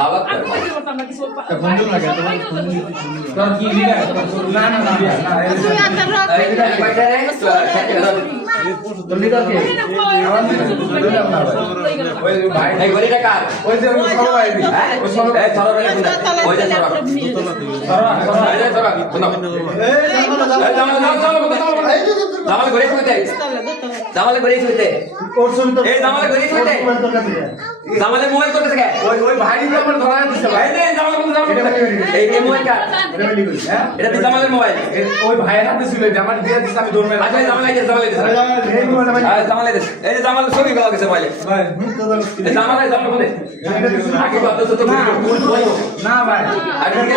ভালো বন্ধু লাগে তোর কি লিডার না না না তোর লিডার কে ওই ভাই এই গরিটা কার ওই যে সরো ভাই ওই সরো এই সরো ভাই ওই যে সরো জামালে ঘরে শুইতে জামালে ঘরে শুইতে ওর শুন তো এই জামালে ঘরে শুইতে জামালে মোবাইল করতেছে কে ওই ওই ভাই তো আমার ধরা দিছে ভাই এই নে জামালে এই মোবাইল কার এটা বলি কই হ্যাঁ এটা তো জামালের মোবাইল ওই ভাইয়ের হাতে ছিল এটা আমার দিয়ে দিছে আমি দৌড় মেরে আচ্ছা জামালে এই জামালে এই মোবাইল ভাই জামালে এই যে জামালে ছবি গলা গেছে মোবাইলে ভাই এই জামালে বলে আগে কথা তো না ভাই আগে কে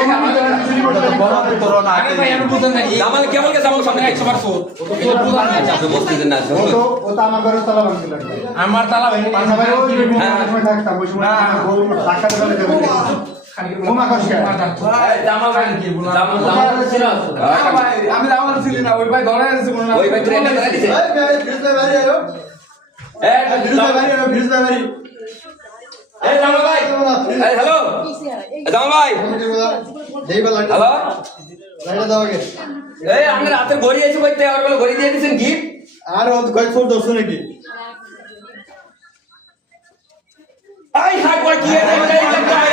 বড় করো না আগে ভাই আমি বুঝেন না জামালে কেমন কে জামাল সামনে 100 বার সো তো বুঝান না আপনি বলতেছেন না ও তো আমার ঘরে তালা ভাঙতে লাগবে আমার তালা ভাই পাঁচা ভাই ওই সময় থাকতাম ওই সময় বউ ঢাকাতে চলে যাবে ঘুমা কষ্ট জামাল ভাই কি বলা জামাল ছিল ভাই আমি জামাল ছিল না ওই ভাই ধরে আছে কোন না ওই ভাই ট্রেনে ধরে দিছে এই ভাই ফিরতে বাড়ি আয়ো ফিরতে বাড়ি এই জামাল ভাই এই হ্যালো জামাল ভাই দেই বলা হ্যালো লাইটা দাও আগে এই আপনি রাতে ঘড়ি এসে কইতে আর বলে ঘড়ি দিয়ে দিবেন গিফট আর ও কয় ফোর দছ নাকি আই হাই কই কি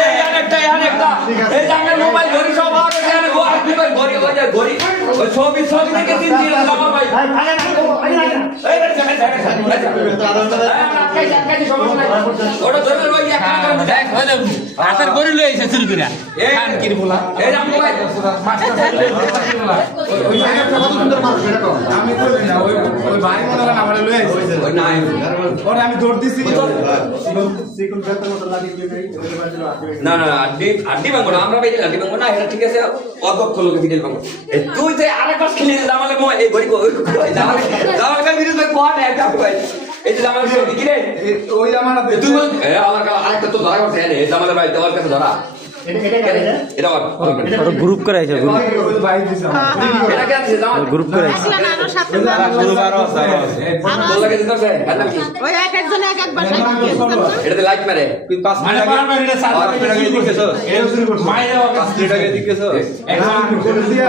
একটা এই জামাল মোবাইল ঘড়ি সব আর এখানে গো আপনি ভাই ঘড়ি হয়ে যায় ঘড়ি ওই ছবি থেকে তিন দিন জামাল ভাই এই ওটা ধরে লই একটা দেখ হাতের গড়ি লই এসে চুরি করে খান কি বলা এই জামাল ভাই ওই জায়গাটা কত সুন্দর মানুষ এটা কও আমি কই না ওই ভাই মনে না আমারে লই আইছে ওই নাই ওরে আমি দৌড় দিছি সিকুল বেতন মত লাগি কি নাই ওই বাজলো না না আড্ডি ভাঙবো না আমরা ভাই আড্ডি ভাঙবো না এটা ঠিক আছে অদক্ষ লোকে ভিডিও ভাঙবো এই তুই তো আরেক কাজ খেলে জামালে মই এই গরিব ওই জামালে কাজ ভিডিও কোন একটা ভাই এই যে জামালে ছবি কি রে ওই আমার হাতে তুই বল এ আমার কাছে আরেকটা তো ধরা করতে এই জামালে ভাই তোমার কাছে ধরা এটা গ্রুপ করে আছে গ্রুপ ওই ভাই দিছে এটা কেন দিছে জামাল গ্রুপ করে আছে গ্রুপ আরো আছে তোর লাগে দিতে আছে এটা কি ওই এক একজন এক এক বাসায় এটাতে লাইক মারে 5 মিনিট আগে পারবে এটা 7 মিনিট আগে দিকেছো মাইরে 5 মিনিট আগে দিকেছো করে দিয়া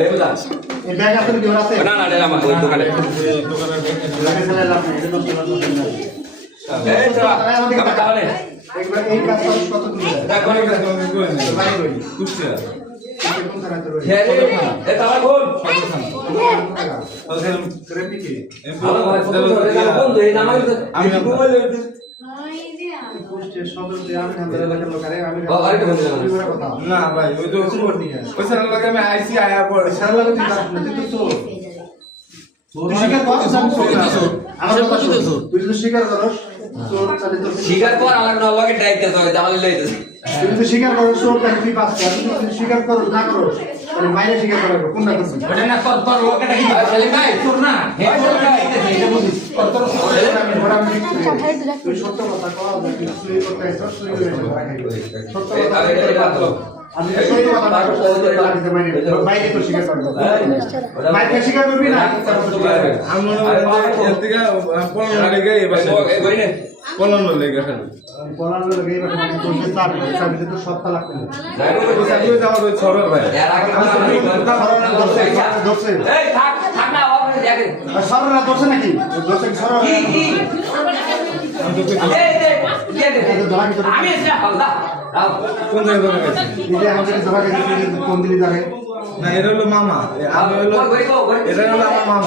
এই বুঝা এই ব্যাগ আসলে কি আছে না না এটা আমার ওই দোকানে লাগে চলে লাভ নেই এটা নষ্ট এই তো আমার তাহলে একবার এই কাজ কত দিন দেখো না ভাই কই কুষ্টিয়া কোন থানা তো হে এ তাহলে বল রেপি কি ভালো ভাই বন্ধু এই নাম আমি মোবাইল পোস্টে সদর দিয়ে আমি হামদার এলাকার লোক আরে আমি আরেকটা বন্ধু কথা না ভাই ওই তো ওই স্যার লাগে আমি আইসি আয়া পর স্যার লাগে তুই তো তো তুই স্বীকার কর আমার কথা শুন তুই যদি স্বীকার করস তোর তাহলে তো শিকার কর আমার না লাগে ডাইতে তো জামাল লইতেছে তুই যদি স্বীকার করস তোর তাহলে তুই পাস কর তুই স্বীকার কর না করস তাহলে মাইনে স্বীকার করবে কোনটা করছিস ওটা না তোর লোকটা কি সেলিম ভাই তোর না হে তোর এটা বুঝিস তোর তুই সত্য কথা কও তুই চুরি করতে আইছস চুরি করে সত্য এই কথা তাহলে এটা বাদ দাও আমি সত্য কথা না করতে লাগিতে মাইনে তো স্বীকার করবে মাইনে স্বীকার করবি না আমি মনে হয় এর থেকে পড়ানো লেগে এবার এই গরি নে পড়ানো লেগে খালি বলার লগে এবার তোর যে চাবি তো সপ্তাহ লাগবে না সাথে যাওয়া তো ছড় ভাই এর আগে দোষে এই থাক থাক না আপনি দেখেন সরলা দোষে নাকি দোষে সরলা কি আমি এসে হালদা কোন জায়গায় ধরে গেছে নিজে আমাদের জবাকে কোন দিলি যাবে না এটা হলো মামা আমি হলো এটা হলো আমার মামা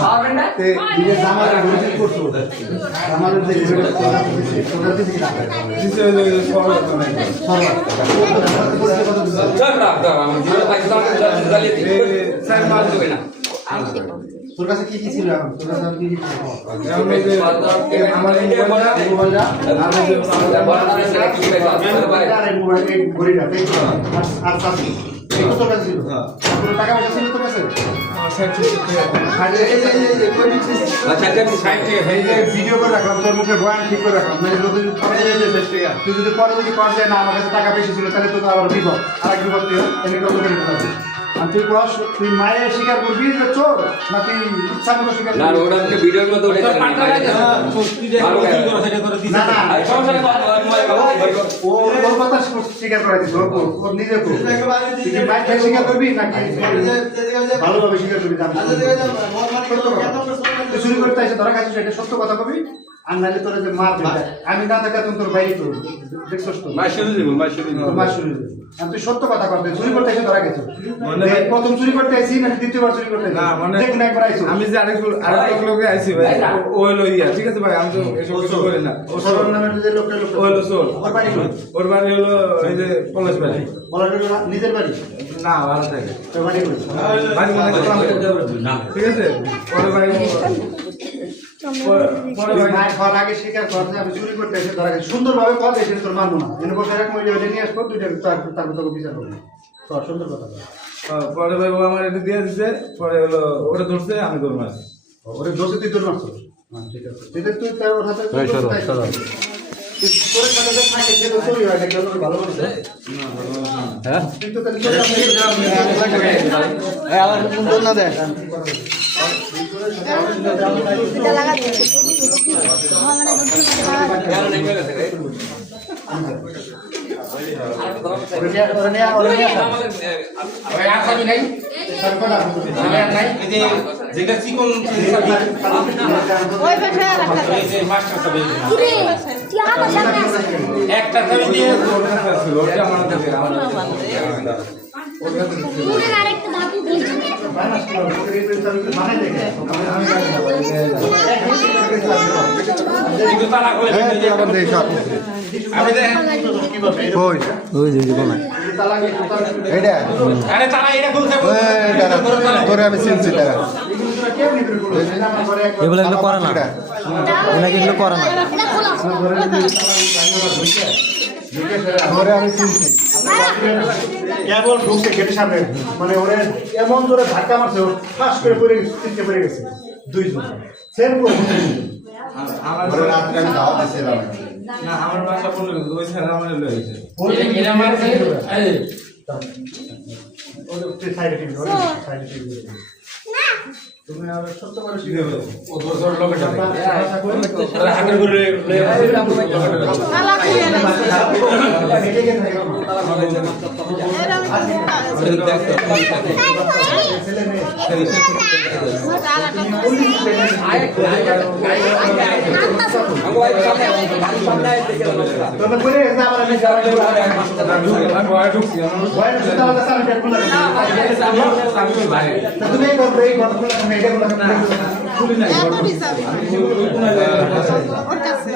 তে নিজে জামালে ঘুরে করছো জামালে যে ঘুরে তোরা দিছি না দিছে হলো ছড় নাই সরলা চল রাখ দাও আমি জীবন পাকিস্তান জালি স্যার মার দেবে না তোর কাছে কি কি ছিল এখন তোর কাছে কি কি ছিল আমার মোবাইলটা আর মোবাইল এই ঘড়িটা তাই তো আর কাছে এই তো তোর কাছে ছিল তোর টাকা পয়সা ছিল তোর কাছে ভিডিও করে রাখলাম তোর মুখে বয়ান ঠিক করে রাখলাম মানে তুই যদি পরে যদি কর যায় না আমার কাছে টাকা বেশি ছিল তাহলে তো আবার বিপদ আর এক বিপদ এনে কত করে দিতে হবে আর তুই কস তুই মায়ের স্বীকার করবি যে চোর না তুই ইচ্ছা মতো স্বীকার না করবি? ওটা আপনি ভিডিওর মধ্যে উঠে তোর পাঁচটা গাইছে তুই যে ভালো তুই গায়ে। করছ সেটা তোর দিছে না না আর সমস্যা নেই মোবাইল বাবু ও ওর কথা স্বীকার করে দিস ওর নিজে তো তুই কি মায়ের খেয়ে স্বীকার করবি নাকি ভালোভাবে স্বীকার করবি জানবি সত্য কথা। তুই চুরি করতে আসে ধরা খাচ্ছিস এটা সত্য কথা কবি আর নাহলে তোর যে মার দেবে আমি না থাকা তুমি তোর বাইরে করবি দেখছস তো মাই শুরু দিব মাই শুরু দিব তোর মা শুরু করবি। আর তুই সত্য কথা করতে চুরি করতে এসে ধরা গেছো প্রথম চুরি করতে আইসি নাকি দ্বিতীয়বার চুরি করতে না, মানে দেখুন একবার আইসো আমি যে আরেক লোকে আইছি ভাই ও হলো ইয়া ঠিক আছে ভাই আমি তো এসব কিছু করি না ও সরল নামের যে লোকটা ও হলো চোর ওর বাড়ি কই? ওর বাড়ি হলো এই যে পলাশ বাড়ি বলার জন্য নিজের বাড়ি না ভালো থাকে তোর বাড়ি কই? বাড়ি মানে ঠিক আছে পরে ভাই পরে তুই ভাই মায়ের খাওয়ার আগে স্বীকার কর যে আমি চুরি করতে এসে ধরা গেছি সুন্দরভাবে কর এসে তোর মানবো না এনে বসে এক মহিলা ওইটা নিয়ে আসবো দুইটা তারপর তোকে বিচার করবো তোর সুন্দর কথা বল। পরে ভাই ও আমার এটা দিয়ে দিছে পরে হলো ওটা ধরছে আমি ধরে মারছি ওরে দোষে তুই তোর মারছো ঠিক আছে তুই তার ওর হাতে তুই তোর সাথে যে থাকে সে তো চুরি হয় না কেন ভালো করছে হ্যাঁ তুই তো তাহলে আমার সুন্দর না দেখ ওই আসামি নাই আসামি আর নাই এই যে যেটা চিকন সাবি ওই বাসায় রাখা এই যে মাস্টার সাবি কিরে তুই আমার সামনে আসিস একটা সাবি দিয়ে ওটা আমার থেকে পুরো আরেকটা ধাতু দিয়েছি কিন্তু তারা করে আমি দেখ এইটা আরে তারা এটা খুলছে তোরে আমি চিনছি তারা এগুলো এগুলো করে না এনাকে এগুলো করে না এটা খোলা তোরে আমি চিনছি কেবল ঢুকছে গেটের সামনে মানে ওরে এমন জোরে ধাক্কা মারছে ওর ফাঁস করে পড়ে গেছে তিনটে পড়ে গেছে দুইজন সেম করে আমার ওরে রাত্রে আমি দাওয়াত দিয়েছিলাম না আমার বাসা বলে ওই ছেলে আমার লয়ে গেছে এটা মারছে এই ওদের সাইডে টিভি সাইডে টিভি তুমি আর সত্য করে শিখে দেবো ও দোসর লোকটা তারা হাতের করে লয়ে তালা খুলে না ছেলে মেয়ে তোমরা করে না আমার আমি যারা আমি ঢুকছি ভয় না সুতা আমাদের সামনে খোলা তুমি এই করবে এই ঘর খোলা তুমি এটা খোলা খুলি না ওর কাছে